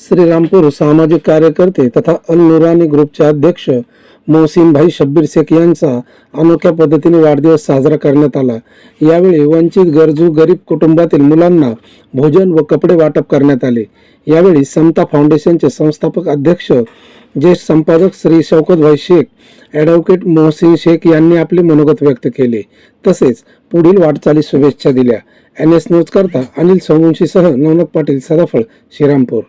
श्रीरामपूर सामाजिक कार्यकर्ते तथा अल नुरानी ग्रुपचे अध्यक्ष मोहसिनभाई शब्बीर शेख यांचा अनोख्या पद्धतीने वाढदिवस साजरा करण्यात आला. यावेळी वंचित गरजू गरीब कुटुंबातील मुलांना भोजन व कपडे वाटप करण्यात आले. यावेळी समता फाउंडेशनचे संस्थापक अध्यक्ष ज्येष्ठ संपादक श्री शौकतभाई शेख ॲडव्होकेट मोहसिन शेख यांनी आपले मनोगत व्यक्त केले. तसेच पुढील वाटचाली शुभेच्छा दिल्या. एन एस न्यूज करता अनिल सोमवंशीसह नवनाथ पाटील सदाफळ श्रीरामपूर.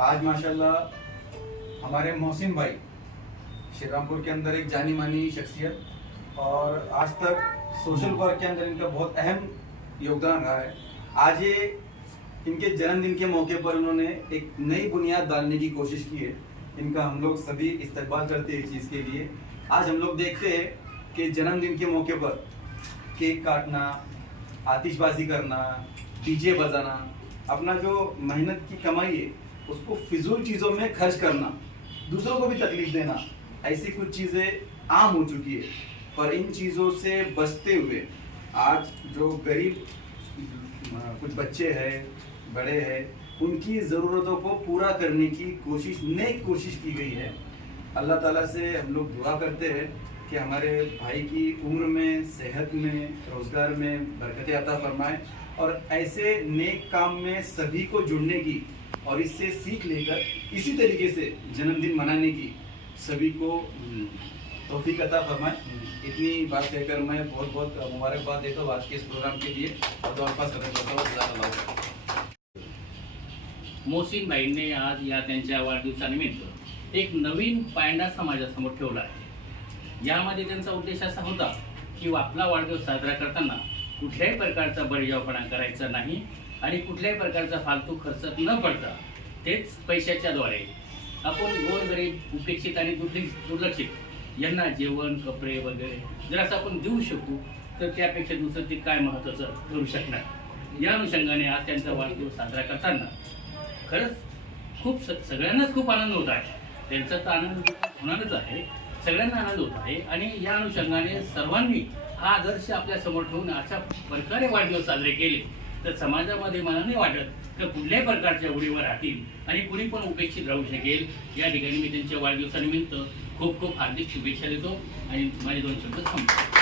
आज माशाल्लाह हमारे मोहसिन भाई श्रीरामपुर के अंदर एक जानी मानी शख्सियत और आज तक सोशल वर्क के अंदर इनका बहुत अहम योगदान रहा है। आज ये इनके जन्मदिन के मौके पर उन्होंने एक नई बुनियाद डालने की कोशिश की है। इनका हम लोग सभी इस्तेमाल करते हैं इस चीज़ के लिए। आज हम लोग देखते हैं कि जन्मदिन के मौके पर केक काटना, आतिशबाजी करना डीजे बजाना अपना जो मेहनत की कमाई है, उसको फिजूल चीज़ों में खर्च करना, दूसरों को भी तकलीफ़ देना, ऐसी कुछ चीज़ें आम हो चुकी है। पर इन चीज़ों से बचते हुए, आज जो गरीब, कुछ बच्चे हैं, बड़े हैं, उनकी ज़रूरतों को पूरा करने की कोशिश नई कोशिश की गई है। अल्लाह ताला से हम लोग दुआ करते हैं कि हमारे भाई की उम्र में, सेहत में, रोज़गार में बरकत अता फरमाए और ऐसे नेक काम में सभी को जुड़ने की और इससे सीख लेकर इसी तरीके से जन्मदिन मनाने की सभी को तोफीक अता फरमाए। इतनी बात कहकर मैं बहुत बहुत मुबारकबाद देता हूँ आज के इस प्रोग्राम के लिए। और तो पास करता हूँ। मोहसिन भाईंनी आज या त्यांच्या वाढदिवसानिमित्त एक नवीन पायंडा समाजासमोर ठेवला आहे यामध्ये त्यांचा उद्देश असा होता की आपला वाढदिवस साजरा करताना कुठल्याही प्रकारचा बळीजावपणा करायचा नाही आणि कुठल्याही प्रकारचा फालतू खर्च न पडता तेच पैशाच्याद्वारे आपण गोरगरीब उपेक्षित आणि दुर्लक्षित दुर्लक्षित यांना जेवण कपडे वगैरे जर असं आपण देऊ शकू तर त्यापेक्षा दुसरं ते काय महत्त्वाचं करू शकणार? या अनुषंगाने आज त्यांचा वाढदिवस साजरा करताना खरंच खूप स सगळ्यांनाच खूप आनंद होत आहे. त्यांचा तर आनंद होणारच आहे. सगळ्यांना आनंद होत आहे. आणि या अनुषंगाने सर्वांनी हा आदर्श आपल्यासमोर ठेवून अशा प्रकारे वाढदिवस साजरे केले. तर समाजामध्ये मला नाही वाटत तर कुठल्याही प्रकारच्या उडीवर राहतील आणि कुणी पण उपेक्षित राहू शकेल. या ठिकाणी मी त्यांच्या वाढदिवसानिमित्त खूप खूप हार्दिक शुभेच्छा देतो. आणि माझे दोन शब्द थांबतो